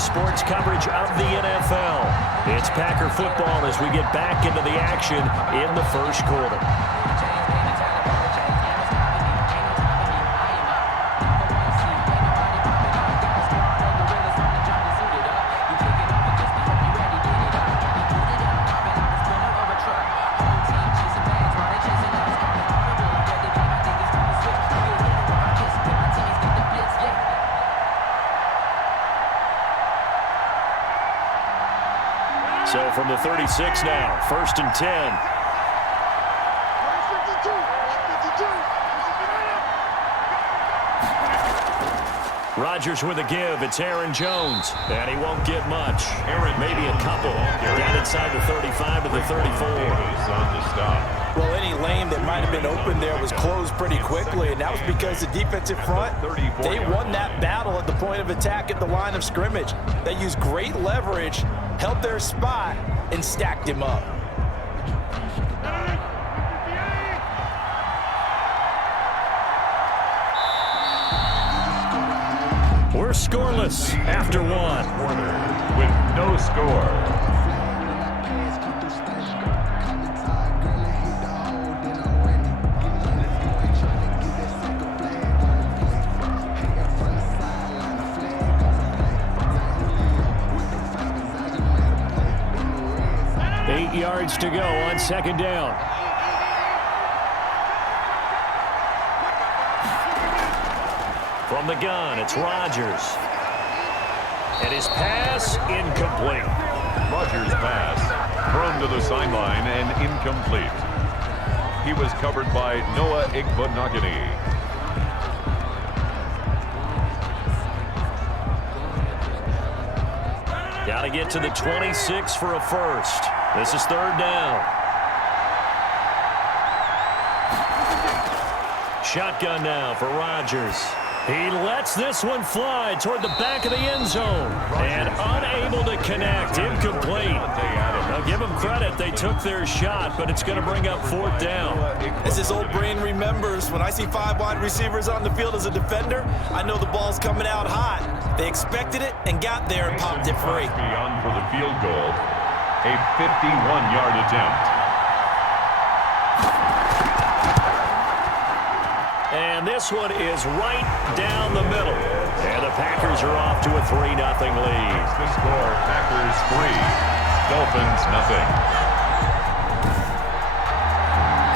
sports coverage of the NFL. It's Packer football as we get back into the action in the first quarter. So from the 36 now, 1st and 10. Rodgers with a give. It's Aaron Jones. And he won't get much. Maybe a couple. Down inside the 35 to the 34. Well, any lane that might have been open there was closed pretty quickly, and that was because the defensive front, they won that battle at the point of attack at the line of scrimmage. They used great leverage, held their spot, and stacked him up. We're scoreless after one. With no score. 8 yards to go on 2nd down. From the gun, it's Rodgers. And his pass, incomplete. Rodgers' pass, thrown to the sideline and incomplete. He was covered by Noah Igbenogany. Got to get to the 26 for a first. This is 3rd down. Shotgun now for Rodgers. He lets this one fly toward the back of the end zone. And unable to connect. Incomplete. Now give them credit. They took their shot, but it's going to bring up 4th down. As his old brain remembers, when I see 5 wide receivers on the field as a defender, I know the ball's coming out hot. They expected it and got there and popped it free. Beyond for the field goal. A 51-yard attempt. And this one is right down the middle. And the Packers are off to a 3-0 lead. The score, Packers 3, Dolphins 0.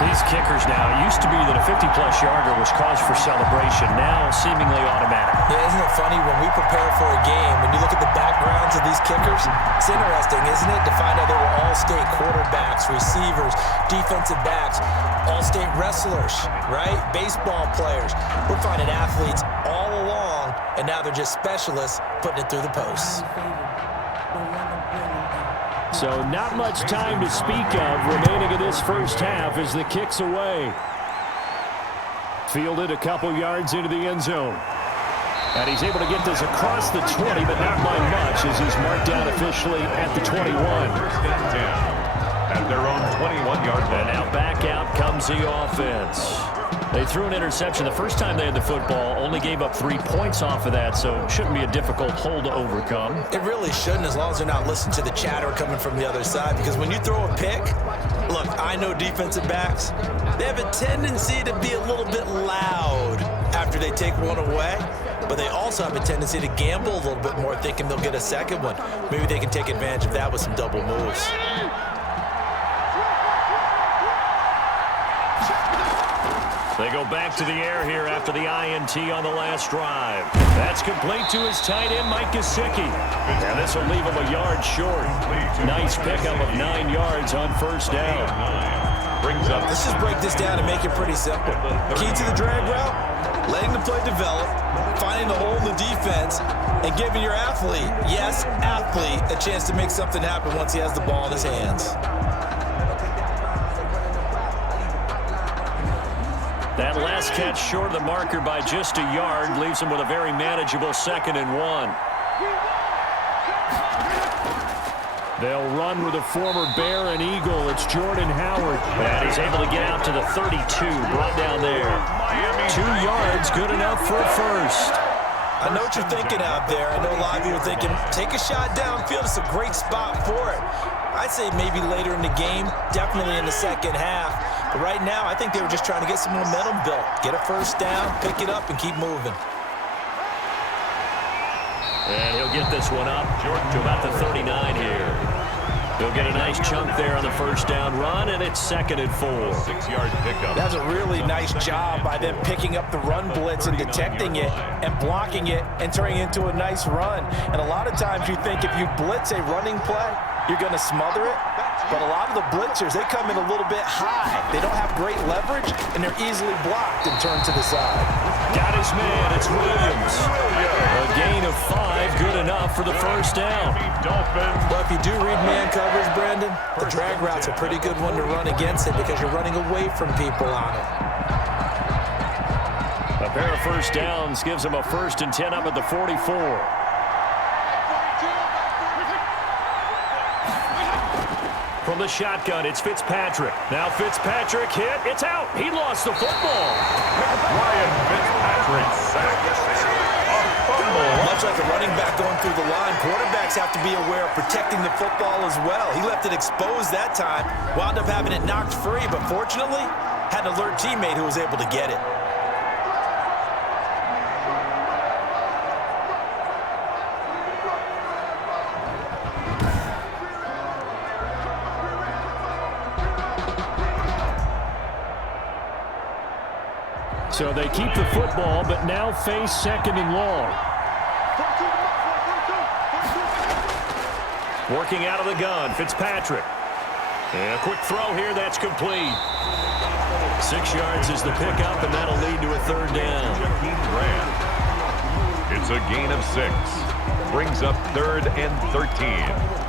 These kickers now, it used to be that a 50-plus yarder was cause for celebration. Now seemingly automatic. Yeah, isn't it funny when we prepare for a game, when you look at the backgrounds of these kickers, it's interesting, isn't it, to find out they were all-state quarterbacks, receivers, defensive backs, all-state wrestlers, right? Baseball players. We're finding athletes all along, and now they're just specialists putting it through the posts. So not much time to speak of remaining in this first half as the kick's away. Fielded a couple yards into the end zone. And he's able to get this across the 20, but not by much as he's marked down officially at the 21. At their own 21-yard line. And now back out comes the offense. They threw an interception the first time they had the football, only gave up 3 points off of that, so it shouldn't be a difficult hole to overcome. It really shouldn't, as long as they're not listening to the chatter coming from the other side, because when you throw a pick, look, I know defensive backs, they have a tendency to be a little bit loud after they take one away, but they also have a tendency to gamble a little bit more, thinking they'll get a second one. Maybe they can take advantage of that with some double moves. They go back to the air here after the INT on the last drive. That's complete to his tight end, Mike Gesicki. And this will leave him a yard short. Nice pickup of 9 yards on 1st down. Let's just break this down and make it pretty simple. Key to the drag route, letting the play develop, finding the hole in the defense, and giving your athlete, yes, athlete, a chance to make something happen once he has the ball in his hands. That last catch short of the marker by just a yard leaves him with a very manageable 2nd and 1. They'll run with a former Bear and Eagle. It's Jordan Howard. And he's able to get out to the 32, brought down there. 2 yards, good enough for a first. I know what you're thinking out there. I know a lot of you are thinking, take a shot downfield. It's a great spot for it. I'd say maybe later in the game, definitely in the second half. But right now, I think they were just trying to get some momentum built. Get a first down, pick it up, and keep moving. And he'll get this one up to about the 39 here. He'll get a nice chunk there on the first down run, and it's 2nd and 4. 6-yard pickup. That's a really nice job by them picking up the run blitz and detecting it and blocking it and turning it into a nice run. And a lot of times you think if you blitz a running play, you're going to smother it. But a lot of the blitzers, they come in a little bit high. They don't have great leverage, and they're easily blocked and turned to the side. Got his man. It's Williams. A gain of 5, good enough for the first down. Well, if you do read man coverage, Brandon, the drag route's a pretty good one to run against it because you're running away from people on it. A pair of first downs gives him a 1st and 10 up at the 44. From the shotgun, it's Fitzpatrick. Now Fitzpatrick hit. It's out. He lost the football. Ryan Fitzpatrick sacked. A fumble. Much like a running back going through the line, quarterbacks have to be aware of protecting the football as well. He left it exposed that time, wound up having it knocked free, but fortunately, had an alert teammate who was able to get it. So they keep the football, but now face 2nd and long. Working out of the gun, Fitzpatrick. And a quick throw here, that's complete. 6 yards is the pickup, and that'll lead to a 3rd down. It's a gain of 6. Brings up 3rd and 13.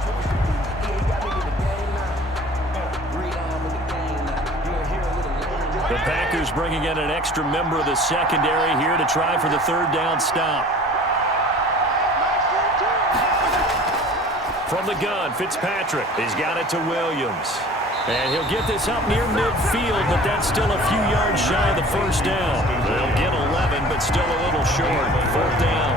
The Packers bringing in an extra member of the secondary here to try for the 3rd down stop. From the gun, Fitzpatrick. He's got it to Williams. And he'll get this up near midfield, but that's still a few yards shy of the first down. They'll get 11, but still a little short. 4th down.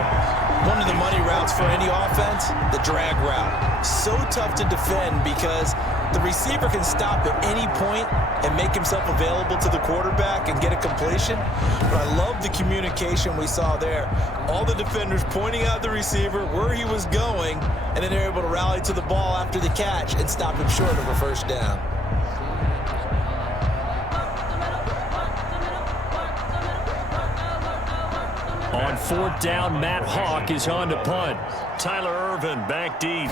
One of the money routes for any offense, the drag route. So tough to defend because the receiver can stop at any point and make himself available to the quarterback and get a completion. But I love the communication we saw there. All the defenders pointing out the receiver, where he was going, and then they're able to rally to the ball after the catch and stop him short of a first down. On 4th down, Matt Hawk is on to punt. Tyler Irvin back deep.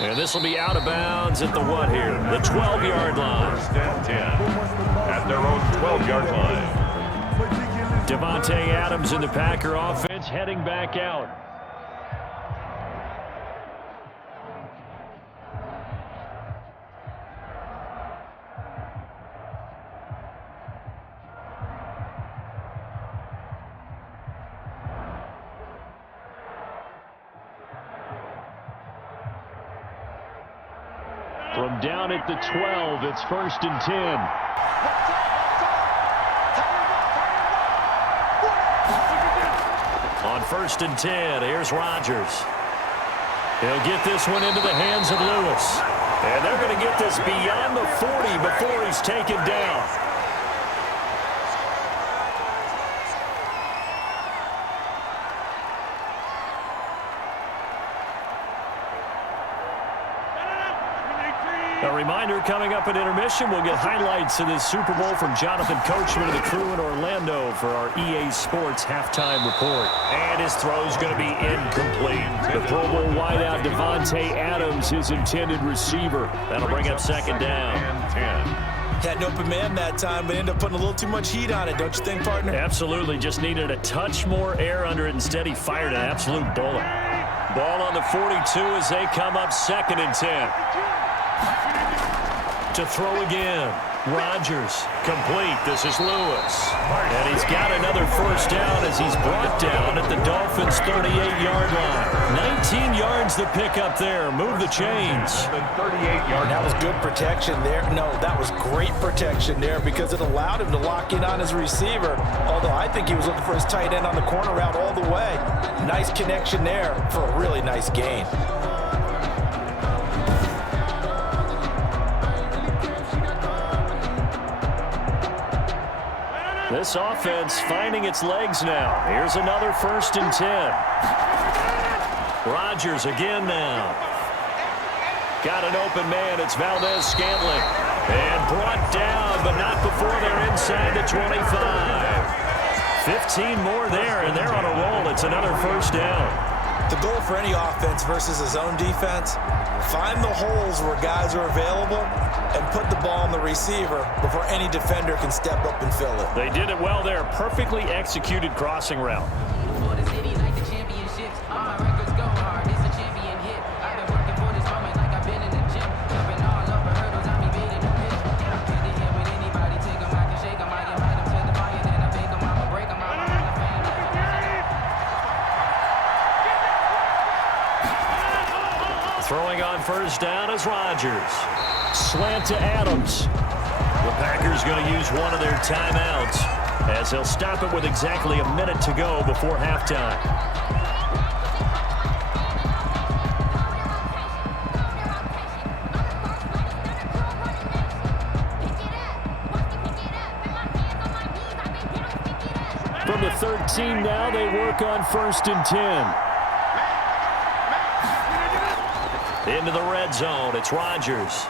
And this will be out of bounds at the what here? The 12-yard line. 1st and 10 at their own 12-yard line. Devontae Adams in the Packer offense heading back out. From down at the 12, it's 1st and 10. On 1st and 10, here's Rodgers. He'll get this one into the hands of Lewis. And they're going to get this beyond the 40 before he's taken down. A reminder, coming up at intermission, we'll get highlights of this Super Bowl from Jonathan Coachman and the crew in Orlando for our EA Sports halftime report. And his throw's going to be incomplete. The Pro Bowl wideout Devontae Adams, his intended receiver. That'll bring up 2nd down. Had an open man that time, but ended up putting a little too much heat on it, don't you think, partner? Absolutely. Just needed a touch more air under it. Instead, he fired an absolute bullet. Ball on the 42 as they come up 2nd and 10. To throw again. Rodgers, complete. This is Lewis. And he's got another first down as he's brought down at the Dolphins' 38-yard line. 19 yards to pick up there. Move the chains. 38-yard. That was good protection there. No, that was great protection there because it allowed him to lock in on his receiver. Although I think he was looking for his tight end on the corner route all the way. Nice connection there for a really nice gain. This offense finding its legs now. Here's another 1st and 10. Rodgers again now. Got an open man. It's Valdez-Scantling. And brought down, but not before they're inside the 25. 15 more there, and they're on a roll. It's another 1st down. The goal for any offense versus his own defense, find the holes where guys are available and put the ball on the receiver before any defender can step up and fill it. They did it well there. Perfectly executed crossing route. Throwing on 1st down is Rodgers. Slant to Adams. The Packers going to use one of their timeouts as they'll stop it with exactly a minute to go before halftime. From the 13 now, they work on 1st and 10. Into the red zone, it's Rodgers.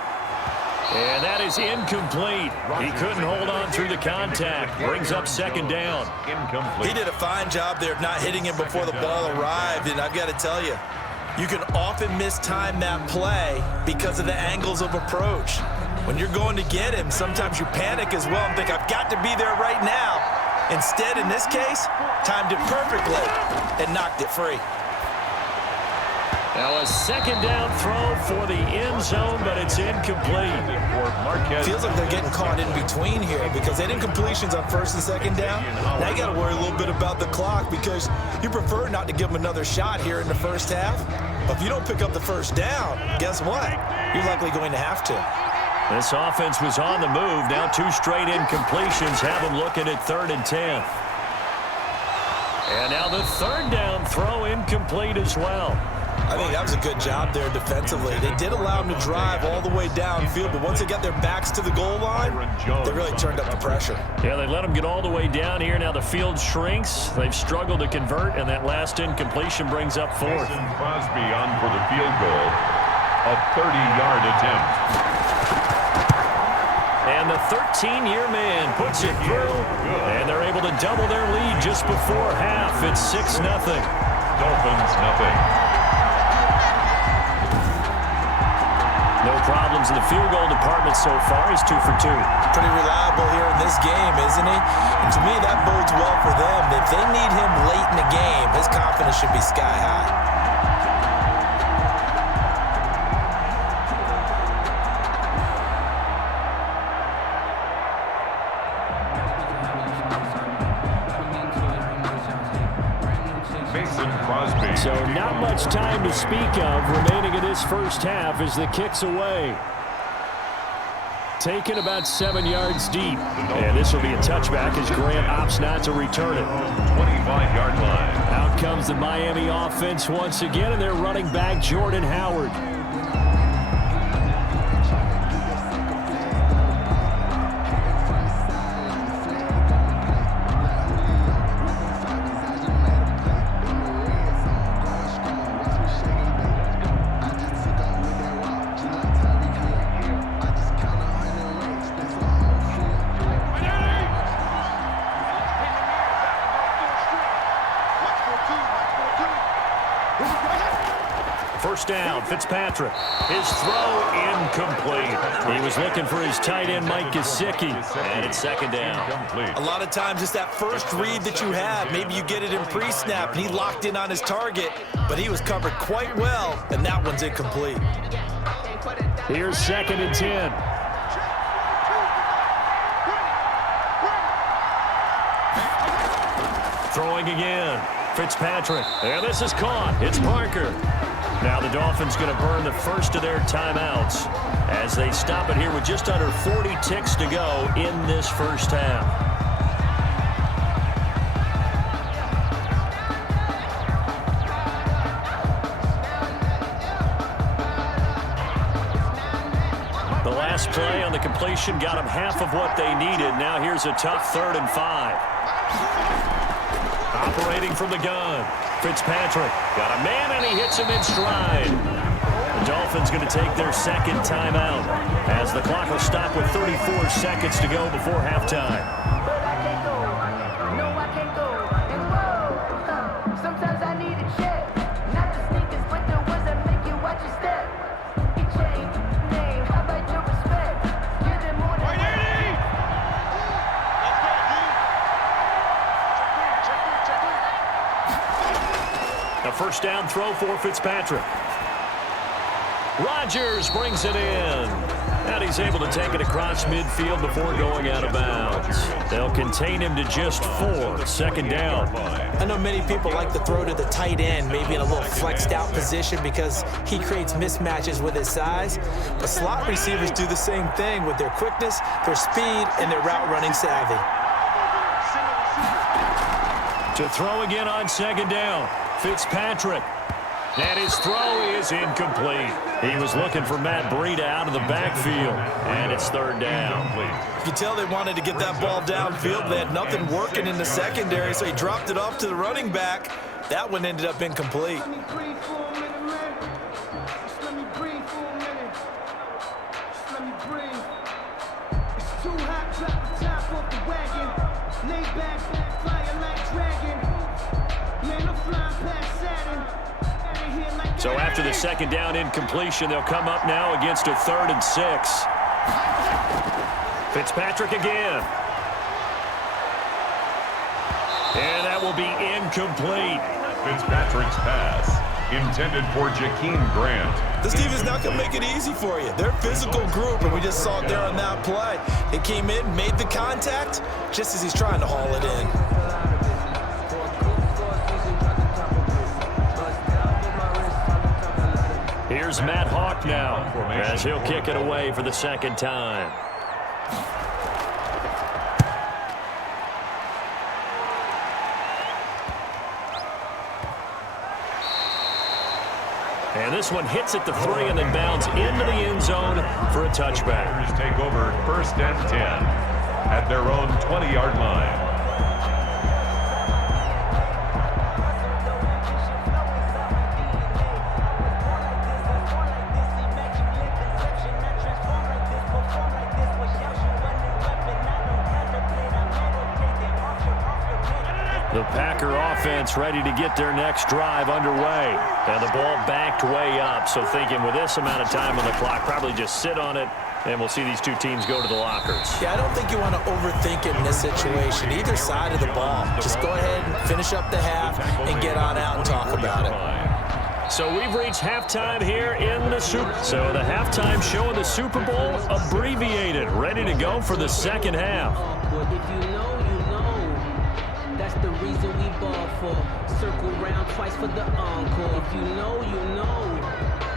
And that is incomplete. He couldn't hold on through the contact. Brings up 2nd down. He did a fine job there of not hitting him before the ball arrived, and I've got to tell you, you can often mistime that play because of the angles of approach. When you're going to get him, sometimes you panic as well and think, I've got to be there right now. Instead, in this case, timed it perfectly and knocked it free. Now a 2nd down throw for the end zone, but it's incomplete. Feels like they're getting caught in between here because they did incompletions on 1st and 2nd down. Now you got to worry a little bit about the clock because you prefer not to give them another shot here in the 1st half. But if you don't pick up the 1st down, guess what? You're likely going to have to. This offense was on the move. Now 2 straight incompletions have them looking at 3rd and 10. And now the 3rd down throw incomplete as well. I think that was a good job there defensively. They did allow them to drive all the way downfield, but once they got their backs to the goal line, they really turned up the pressure. Yeah, they let them get all the way down here. Now the field shrinks. They've struggled to convert, and that last incompletion brings up 4th. Crosby on for the field goal. A 30-yard attempt. And the 13-year man puts it through, and they're able to double their lead just before half. It's 6-0. Dolphins nothing. No problems in the field goal department so far. He's 2 for 2. Pretty reliable here in this game, isn't he? And to me, that bodes well for them. If they need him late in the game, his confidence should be sky high. So not much time to speak of remaining in this 1st half as the kick's away. Taken about 7 yards deep. And this will be a touchback as Grant opts not to return it. 25-yard line. Out comes the Miami offense once again, and they're running back Jordan Howard. First down, Fitzpatrick. His throw incomplete. He was looking for his tight end, Mike Gesicki. And it's 2nd down. A lot of times it's that first read that you have. Maybe you get it in pre-snap, and he locked in on his target, but he was covered quite well, and that one's incomplete. Here's 2nd and 10. Throwing again. Fitzpatrick. And this is caught. It's Parker. Now the Dolphins going to burn the first of their timeouts as they stop it here with just under 40 ticks to go in this first half. The last play on the completion got them half of what they needed. Now here's a tough 3rd and 5. Operating from the gun. Fitzpatrick got a man, and he hits him in stride. The Dolphins going to take their second timeout as the clock will stop with 34 seconds to go before halftime. Sometimes I need a check. Not the sneakers, but the ones that make you watch your step. It changed name. How about your respect? Give them more than A first down throw for Fitzpatrick. Rodgers brings it in. And he's able to take it across midfield before going out of bounds. They'll contain him to just 4. Second down. I know many people like to throw to the tight end, maybe in a little flexed out position because he creates mismatches with his size. But slot receivers do the same thing with their quickness, their speed, and their route running savvy. To throw again on second down. Fitzpatrick. And his throw is incomplete. He was looking for Matt Breida out of the backfield. And it's 3rd down. You can tell they wanted to get that ball downfield. They had nothing working in the secondary, so he dropped it off to the running back. That one ended up incomplete. So after the second down incompletion, they'll come up now against a 3rd and 6. Fitzpatrick again. And that will be incomplete. Fitzpatrick's pass intended for Jakeem Grant. This team is not going to make it easy for you. They're a physical group, and we just saw it there on that play. They came in, made the contact, just as he's trying to haul it in. Here's Matt Hawk now as he'll kick it away for the second time. And this one hits at the 3 and then bounds into the end zone for a touchback. Raiders take over 1st and 10 at their own 20-yard line. The Packer offense ready to get their next drive underway. And the ball backed way up. So thinking with this amount of time on the clock, probably just sit on it, and we'll see these two teams go to the lockers. Yeah, I don't think you want to overthink it in this situation. Either side of the ball. Just go ahead and finish up the half and get on out and talk about it. So we've reached halftime here in the Super. So the halftime show in the Super Bowl abbreviated, ready to go for the second half. If you know, you know. That's the reason we ball for. Circle round twice for the encore. If you know, you know.